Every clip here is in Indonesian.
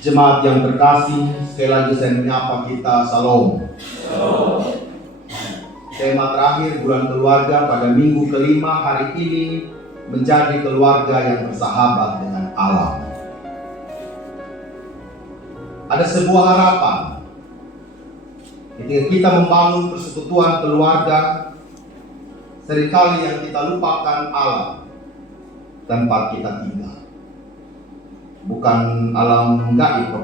Jemaat yang terkasih, sekali lagi saya menyapa kita, Salam. Tema terakhir bulan keluarga pada minggu kelima hari ini menjadi keluarga yang bersahabat dengan alam. Ada sebuah harapan ketika kita membangun persekutuan keluarga, seringkali yang kita lupakan alam tempat kita tinggal. Bukan alam gaib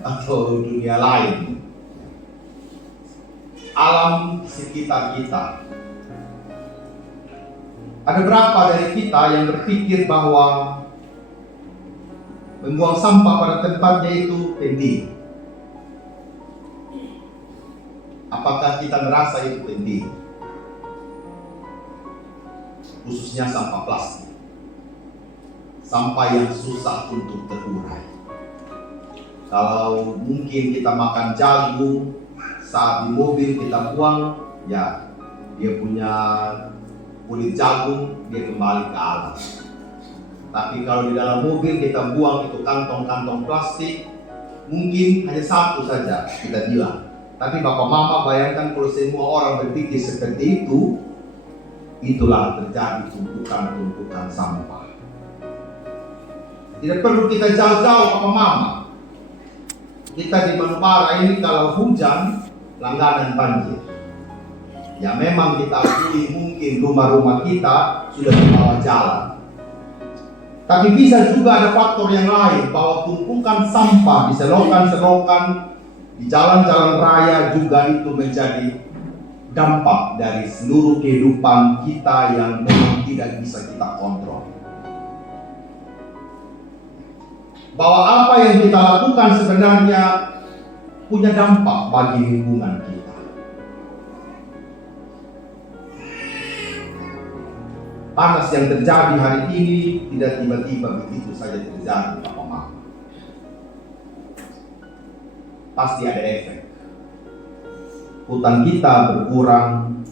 atau dunia lain. Alam sekitar kita. Ada berapa dari kita yang berpikir bahwa membuang sampah pada tempatnya itu penting? Apakah kita merasa itu penting? Khususnya sampah plastik. Sampah yang susah untuk terurai. Kalau mungkin kita makan jagung, saat di mobil kita buang, ya dia punya kulit jagung, dia kembali ke alam. Tapi kalau di dalam mobil kita buang itu kantong-kantong plastik, mungkin hanya satu saja kita bilang. Tapi Bapak Mama bayangkan kalau semua orang berpikir seperti itu, itulah terjadi tumpukan-tumpukan sampah. Tidak perlu kita jauh-jauh Bapak Mama. Kita di Manupara ini kalau hujan langganan banjir. Ya memang kita akui mungkin rumah-rumah kita sudah di bawah jalan. Tapi bisa juga ada faktor yang lain bahwa tumpukan sampah di selokan-selokan, di jalan-jalan raya juga itu menjadi dampak dari seluruh kehidupan kita yang memang tidak bisa kita kontrol. Bahwa apa yang kita lakukan sebenarnya punya dampak bagi lingkungan kita. Panas yang terjadi hari ini tidak tiba-tiba begitu saja terjadi, Bapak Mama. Pasti ada efek. Hutan kita berkurang.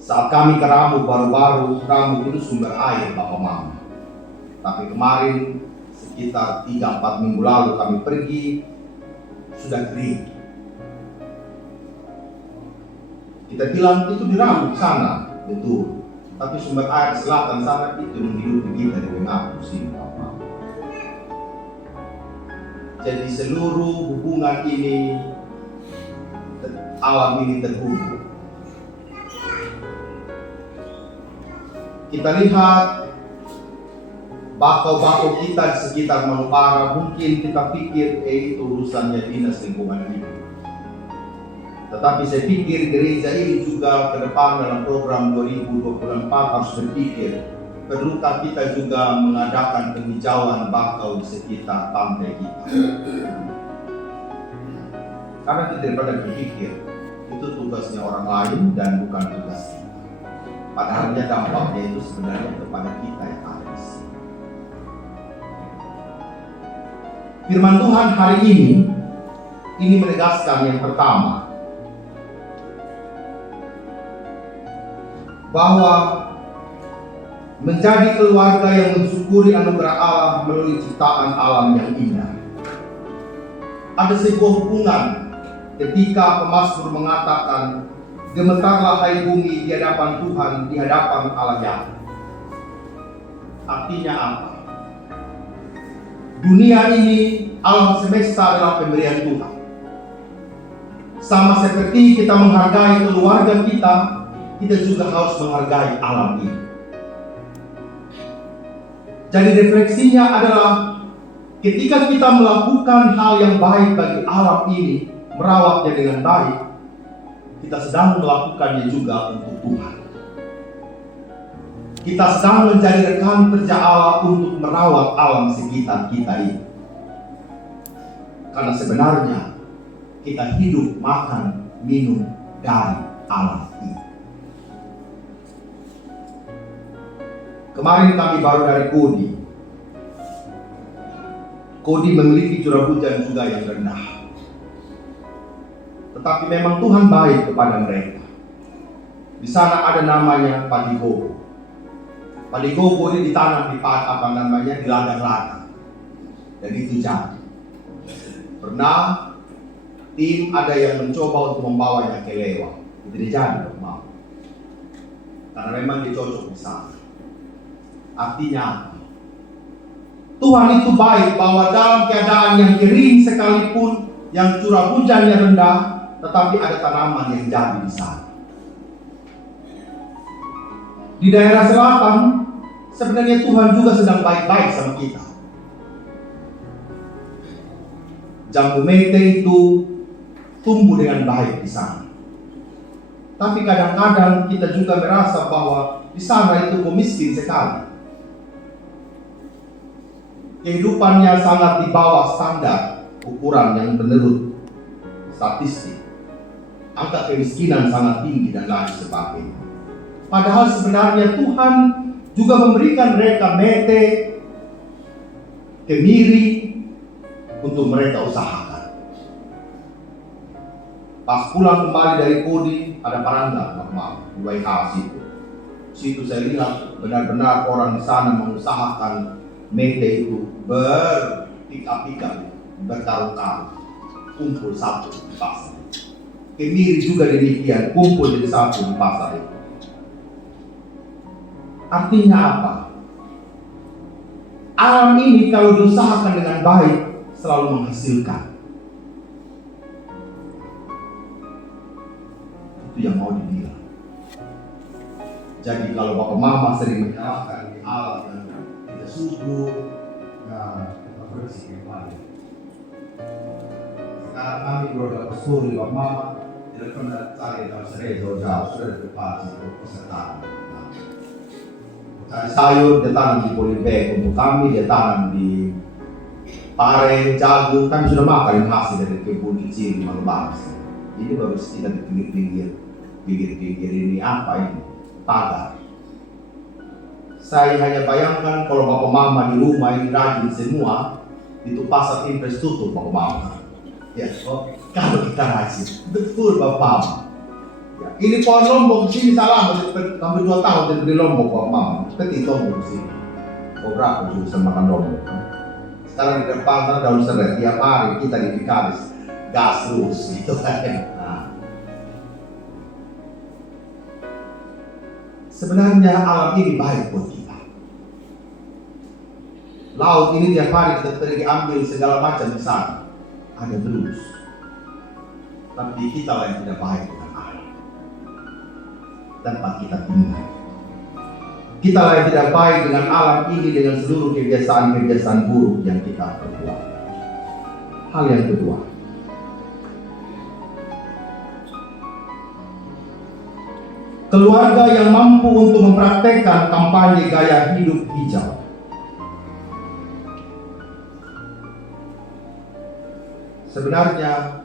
Saat kami ke Ramuk baru-baru, Ramuk itu sumber air, Bapak Mama. Tapi kemarin sekitar 3-4 minggu lalu kami pergi, sudah kering. Kita bilang itu di Ramuk sana, betul. Tapi sumber air selatan sana itu menghidupi kita di Bengapus sini, Bapak. Jadi seluruh hubungan ini, alam ini terhubung. Kita lihat bakau-bakau kita di sekitar Manupara, mungkin kita pikir itu urusannya dinas lingkungan hidup. Tetapi saya pikir gereja ini juga ke depan dalam program 2024 harus berpikir, perlukah kita juga mengadakan penghijauan bakau di sekitar pantai kita? Karena kita daripada berpikir itu tugasnya orang lain dan bukan tugas kita. Padahalnya dampaknya itu sebenarnya kepada kita yang ada di sini. Firman Tuhan hari ini menegaskan yang pertama, bahwa menjadi keluarga yang mensyukuri anugerah Allah melalui ciptaan alam yang indah. Ada sebuah hubungan ketika pemazmur mengatakan, gemetarlah hai bumi di hadapan Tuhan, di hadapan Allah Yahweh. Artinya apa? Dunia ini, alam semesta adalah pemberian Tuhan. Sama seperti kita menghargai keluarga kita juga harus menghargai alam ini. Jadi refleksinya adalah ketika kita melakukan hal yang baik bagi alam ini, merawatnya dengan baik, kita sedang melakukannya juga untuk Tuhan. Kita sedang menjadi rekan kerja Allah untuk merawat alam sekitar kita ini. Karena sebenarnya kita hidup, makan, minum dari alam ini. Kemarin kami baru dari Kodi. Kodi memiliki curah hujan juga yang rendah. Tetapi memang Tuhan baik kepada mereka. Di sana ada namanya Patihoho. Paligogo ini ditanam di di ladang-ladang. Dan itu jadi. Pernah tim ada yang mencoba untuk membawanya ke lewat. Itu jadi mau. Karena memang dia cocok di sana. Artinya apa? Tuhan itu baik bahwa dalam keadaan yang kering sekalipun, yang curah hujannya rendah, tetapi ada tanaman yang jadi di sana. Di daerah selatan, sebenarnya Tuhan juga sedang baik-baik sama kita. Jambu mete itu tumbuh dengan baik di sana. Tapi kadang-kadang kita juga merasa bahwa di sana itu miskin sekali. Kehidupannya sangat di bawah standar ukuran yang menurut statistik. Angka kemiskinan sangat tinggi dan lain sebagainya. Padahal sebenarnya Tuhan juga memberikan mereka mete, kemiri untuk mereka usahakan. Pas pulang kembali dari Kodi, ada Parangga, di WH situ. Situ saya lihat benar-benar orang di sana mengusahakan mete itu berpika-pika, berkarung-karung, kumpul satu di pasar. Kemiri juga demikian, kumpul jadi satu di pasar itu. Artinya apa? Alam ini kalau diusahakan dengan baik selalu menghasilkan. Itu yang mau dibilang. Jadi kalau bapak mama sering menyalahkan di alam dan tidak subur, ya kita bersih kembali. Sekarang kami beroda pastor di bapak mama tidak pernah cari dalam serai jauh-jauh, sudah di depan situ pesertaan. Cari sayur dia tanam di polybag untuk kami, dia tanam di pare, jagung, kami sudah makan yang hasil dari kebun kecil di Malubang. Ini baru tidak di pinggir-pinggir ini apa ini? Pagar. Saya hanya bayangkan kalau bapak mama di rumah ini rajin semua, itu pasar infrastruktur bapak mama. Ya, kalau kita rajin, betul bapak mama. Ya, ini pohon lombok di sini salah, hampir 2 tahun dan beli lombok bapak mama. Petit lombok di sini. Berapa juga bisa makan lombok? Sekarang di depan sana daun serai, tiap hari kita di Vikaris gas terus gitu kan. Nah. Sebenarnya alam ini baik buat kita. Laut ini tiap hari kita pergi ambil segala macam di sana, ada terus. Tapi kita lah yang tidak baik dengan alam. Tempat kita tinggal. Kita lah yang tidak baik dengan alam ini, dengan seluruh kebiasaan-kebiasaan buruk yang kita perbuat. Hal yang kedua, keluarga yang mampu untuk mempraktekkan kampanye gaya hidup hijau. Sebenarnya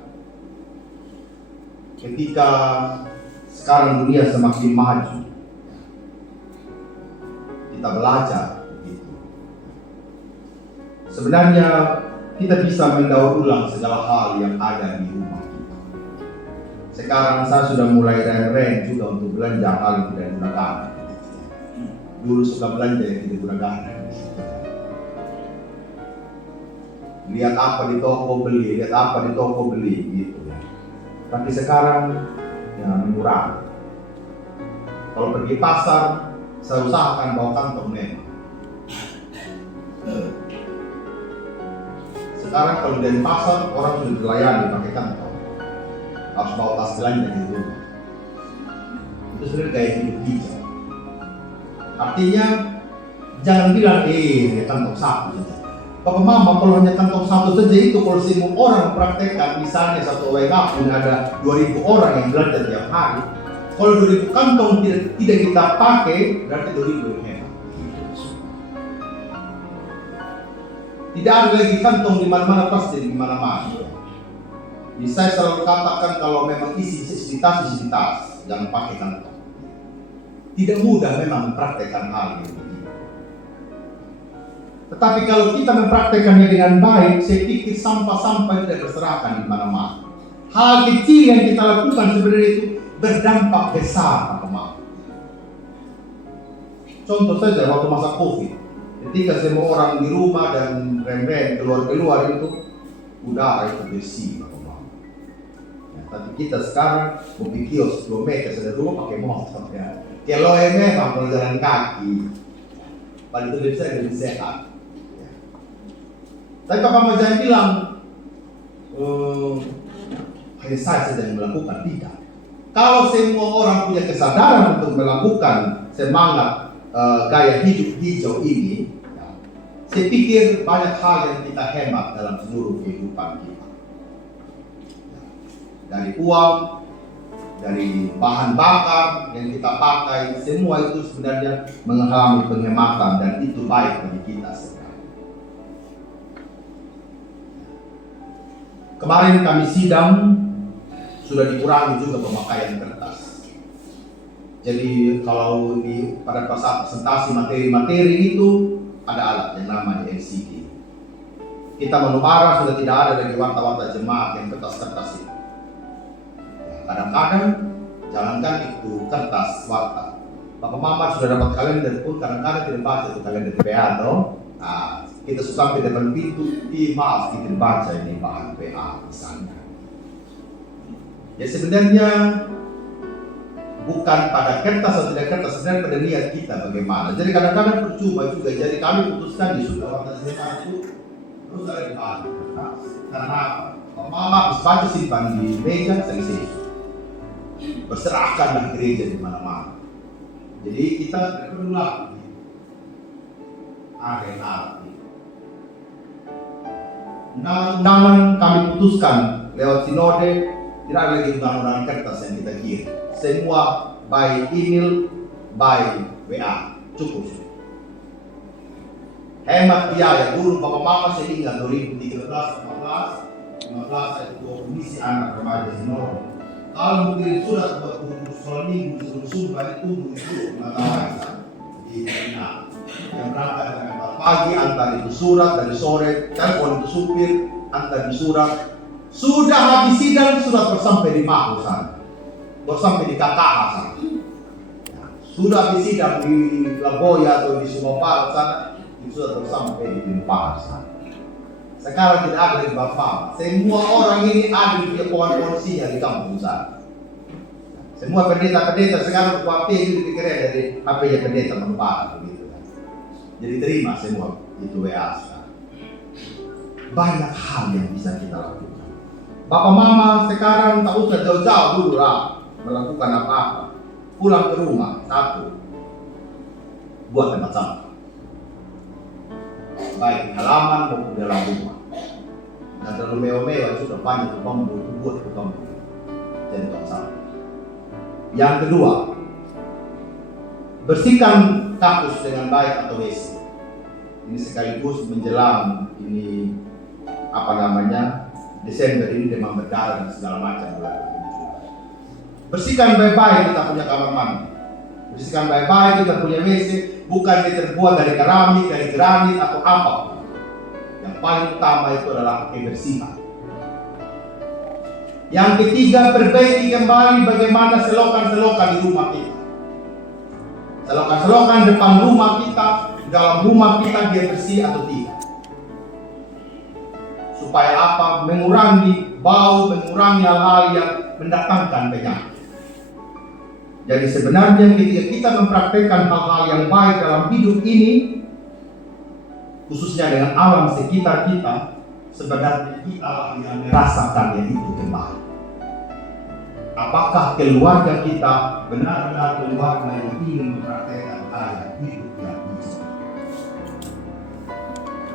ketika sekarang dunia semakin maju, kita belajar begitu. Sebenarnya kita bisa mendaur ulang segala hal yang ada di rumah kita. Sekarang saya sudah mulai rem juga untuk belanja hal yang tidak digunakan. Dulu suka belanja yang tidak digunakan. Lihat apa di toko beli, lihat apa di toko beli gitu ya. Tapi sekarang ya mengurangi. Kalau pergi pasar, saya usahakan bawa kantong memang. Sekarang kalau dari pasar orang sudah dilayani pakai kantong, harus bawa tas belanja di rumah. Itu sebenarnya gaya hidup hijau. Artinya jangan bilang kantong satu saja. Bapak mama kalau hanya kantong satu saja itu, kalau semua orang mempraktekkan, misalnya satu WK pun ada 2.000 orang yang belanja tiap hari. Kalau 2.000 kantong tidak kita pakai, berarti 2.000 yang hemat. Tidak ada lagi kantong di mana-mana, pasti di mana-mana. Jadi saya selalu katakan kalau memang isi tas, jangan pakai kantong. Tidak mudah memang mempraktekkan hal ini. Tetapi kalau kita mempraktekannya dengan baik, saya pikir sampah-sampah tidak berserakan di mana-mana. Hal kecil yang kita lakukan sebenarnya itu berdampak besar, teman-teman. Contoh saja waktu masa COVID, ketika semua orang di rumah dan rem-rem keluar-keluar itu, udara itu bersih, Bapak-Bapak. Ya, tapi kita sekarang pergi kios 2 meter dari rumah pakai motor ya. Kalau memang kalau jalan kaki, paling itu bisa lebih sehat. Ya. Tapi Bapak Mama jangan bilang hanya saya saja yang melakukan, tidak. Kalau semua orang punya kesadaran untuk melakukan semangat gaya hidup hijau ini, ya, saya pikir banyak hal yang kita hemat dalam seluruh kehidupan kita. Ya, dari uang, dari bahan bakar yang kita pakai, semua itu sebenarnya mengalami penghematan dan itu baik bagi kita sekarang. Kemarin kami sidang sudah dikurangi juga pemakaian kertas. Jadi kalau pada saat presentasi materi-materi itu ada alat yang namanya LCD. Kita menubara sudah tidak ada lagi warta-warta jemaat yang kertas-kertas itu. Kadang-kadang jangankan itu kertas warta. Bapak Mama sudah dapat kalender pun kadang-kadang tidak baca itu kalender PA toh. Nah, kita sudah sampai depan pintu, maaf kita baca ini bahan PA misalnya. Ya sebenarnya bukan pada kertas atau tidak kertas, sebenarnya pada niat kita bagaimana. Jadi kadang-kadang percuma juga. Jadi kami putuskan di sudah warta jemaat itu terus ada di bahan kertas. Karena Bapak Mama habis baca simpan di meja selesai. Berserahkanlah gereja di mana-mana. Jadi kita tidak perlu lagi ada yang arti. Undang-undangan kami putuskan lewat sinode tidak ada lagi undang-undang kertas yang kita kirim. Semua by email, by WA, cukup. Hemat biaya. Dulu Bapak Mama saya ingat 2013, 14, 15 itu komisi anak remaja sinode. Kalau mengirim surat buat guru sekolah minggu sebelum sumpah itu mengatakan di China yang berangkat dengan pagi antar itu surat dari sore, telepon itu supir antar di surat. Sudah habis sidang surat bersampai di Mahu sana, bersampai di KKH sana. Sudah habis sidang di Laboya atau di Sumatera sana, itu sudah bersampai di Limpah sana. Sekarang tidak ada di Bapak. Semua orang ini ada di pohon-pohonsinya di kampung sana. Semua pendeta-pendeta sekarang kuatir itu dikira dari HP-nya pendeta Mempara begitu kan. Jadi terima semua itu WA sekarang. Banyak hal yang bisa kita lakukan. Bapak Mama sekarang tak usah jauh-jauh dulu lah melakukan apa-apa. Pulang ke rumah, satu, buat tempat sampah. Baik di halaman maupun dalam rumah. Dan terlalu mewah-mewah sudah banyak bambu itu buat bambu. Jadi tempat sampah. Yang kedua, bersihkan kampus dengan baik atau WC. Ini sekaligus menjelang ini Desember ini demam berdarah dan segala macam. Bersihkan baik-baik kita punya kamar mandi. Bersihkan baik-baik kita punya WC. Bukan terbuat dari keramik, dari granit atau apa. Yang paling utama itu adalah kebersihan. Yang ketiga, perbaiki kembali bagaimana selokan-selokan di rumah kita. Selokan-selokan depan rumah kita, dalam rumah kita dia bersih atau tidak. Supaya apa? Mengurangi bau, mengurangi hal-hal yang mendatangkan penyakit. Jadi sebenarnya ketika kita mempraktekkan hal-hal yang baik dalam hidup ini, khususnya dengan alam sekitar kita, sebenarnya kita yang merasakan yang itu kembali. Apakah keluarga kita benar-benar keluarga yang ingin mempraktekkan gaya hidup yang hijau?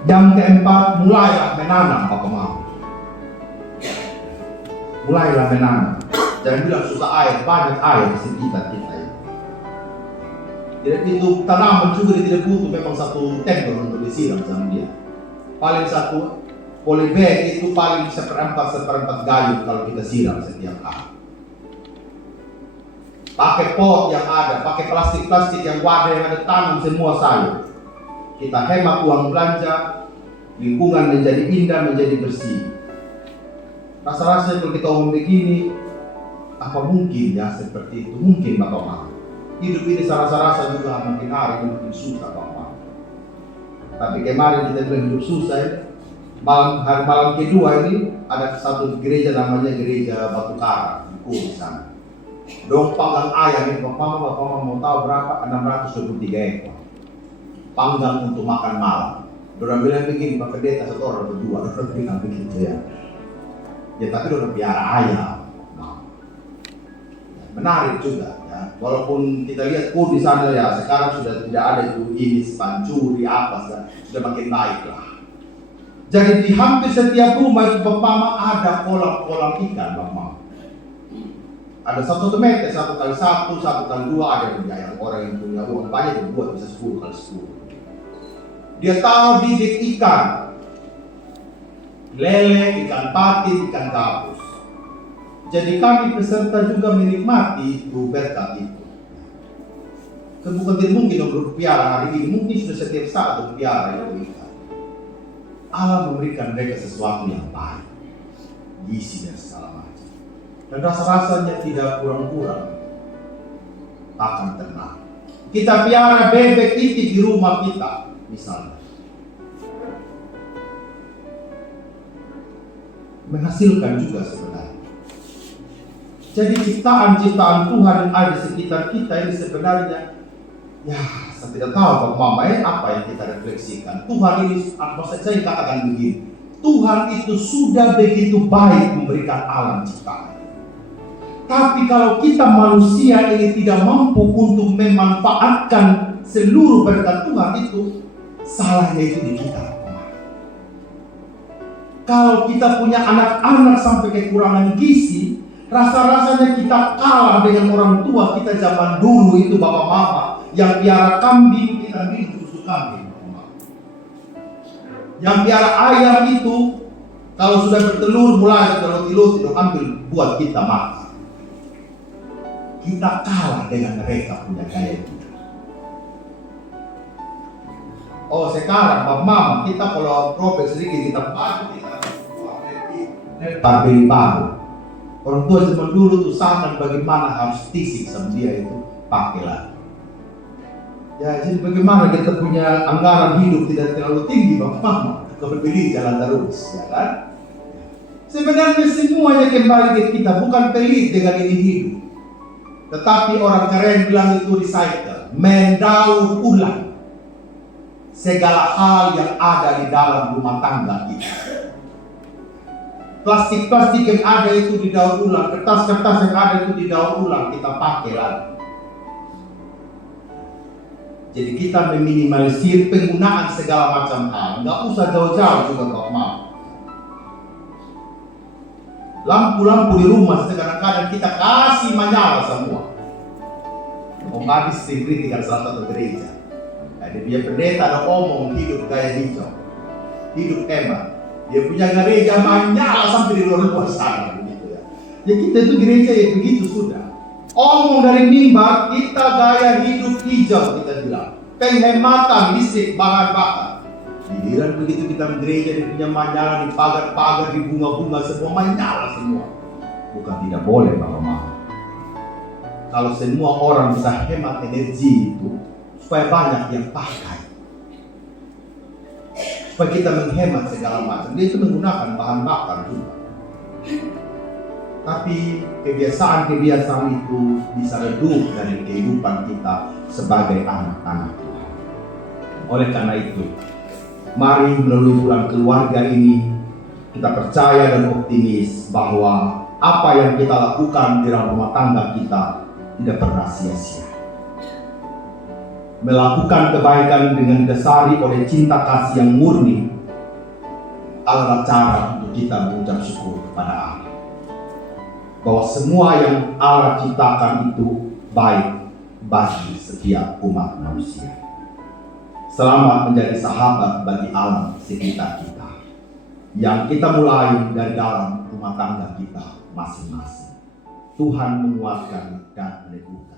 Yang keempat, mulailah menanam Bapak Mama. Mulailah menanam. Jangan bilang susah air, banyak air di sekitar kita ini. Jadi itu tanaman juga tidak butuh memang satu tembok untuk disiram sama dia. Paling satu polybag itu paling seperempat gayung kalau kita siram setiap hari. Pakai pot yang ada, pakai plastik-plastik yang wadah yang ada tanam semua sayur. Kita hemat uang belanja, lingkungan menjadi indah, menjadi bersih. Rasa-rasa kalau kita omong begini, apa mungkin ya seperti itu? Mungkin Bapak Mama. Hidup ini rasa juga makin hari makin susah Bapak. Tapi kemarin kita bilang hidup susah ya. Malam kedua ini ada satu gereja namanya gereja Batu Karang di sana. Dong panggang ayam ini Bapak mau tahu berapa? 623 ekor. Panggang untuk makan malam. Dorang bilang begini, Pak Pendeta satu orang berdua, dorang bilang begitu ya. Ya tapi dorang piara ayam. Nah, menarik juga ya. Walaupun kita lihat di sana ya sekarang sudah tidak ada itu ini pancuri apa sudah makin baik lah. Jadi di hampir setiap rumah itu Bapak ada kolam-kolam ikan Bapak. Ada 1 meter, 1 kali 1, 1 kali 2 ada yang orang yang punya uang banyak yang buat bisa 10 kali 10. Dia tahu bibit ikan, lele, ikan patin, ikan gabus. Jadi kami peserta juga menikmati itu berkat itu. Bukan tidak mungkin untuk piara hari ini, mungkin sudah setiap saat untuk piara itu ikan. Allah memberikan mereka sesuatu yang baik, gizi dan segala macam. Dan rasa-rasanya tidak kurang-kurang, akan tenang. Kita piara bebek itik di rumah kita. Misalnya menghasilkan juga sebenarnya. Jadi ciptaan-ciptaan Tuhan yang ada di sekitar kita ini sebenarnya ya saya tidak tahu Bapak Mama apa yang kita refleksikan. Tuhan ini, maksud saya katakan begini, Tuhan itu sudah begitu baik memberikan alam ciptaan. Tapi kalau kita manusia ini tidak mampu untuk memanfaatkan seluruh berkat Tuhan itu, salahnya itu di kita. Kalau kita punya anak-anak sampai kekurangan gizi, rasa-rasanya kita kalah dengan orang tua kita zaman dulu itu Bapak Mama yang piara kambing, kita minum susu kambing. Yang piara ayam itu kalau sudah bertelur mulai sudah roti-roti ambil buat kita makan. Kita kalah dengan mereka punya gaya hidup. Oh sekarang Bapak Mama kita kalau robek sedikit kita bantu kita beli baru. Orang tua zaman dulu tuh usahakan bagaimana harus tisik sama dia itu pakai lagi. Ya jadi bagaimana kita punya anggaran hidup tidak terlalu tinggi Bapak Mama kalau beli jalan terus ya kan. Sebenarnya semuanya kembali ke kita, bukan pelit dengan ini hidup. Tetapi orang keren bilang itu recycle, mendaur ulang segala hal yang ada di dalam rumah tangga kita. Plastik-plastik yang ada itu didaur ulang, kertas-kertas yang ada itu didaur ulang, kita pakai lagi. Jadi kita meminimalisir penggunaan segala macam hal, nggak usah jauh-jauh juga Bapak Mama. Lampu-lampu di rumah kadang-kadang kita kasih menyala semua. Om Adis sering kritikan salah satu gereja. Ada dia pendeta ada omong hidup gaya hijau, hidup hemat. Dia punya gereja menyala sampai di luar sana begitu ya. Ya kita itu gereja yang begitu sudah. Omong dari mimbar kita gaya hidup hijau kita bilang. Penghematan listrik bahan bakar. Giliran begitu kita gereja dia punya menyala di pagar-pagar di bunga-bunga semua menyala semua. Bukan tidak boleh Bapak Mama. Kalau semua orang bisa hemat energi itu supaya banyak yang pakai. Supaya kita menghemat segala macam. Dia itu menggunakan bahan bakar juga. Tapi kebiasaan-kebiasaan itu bisa redup dari kehidupan kita sebagai anak-anak Tuhan. Oleh karena itu, mari melalui bulan keluarga ini kita percaya dan optimis bahwa apa yang kita lakukan di dalam rumah tangga kita tidak pernah sia-sia. Melakukan kebaikan dengan didasari oleh cinta kasih yang murni adalah cara untuk kita mengucap syukur kepada Allah. Bahwa semua yang Allah ciptakan itu baik bagi setiap umat manusia. Selamat menjadi sahabat bagi alam sekitar kita. Yang kita mulai dari dalam rumah tangga kita masing-masing. Tuhan menguatkan dan meneguhkan.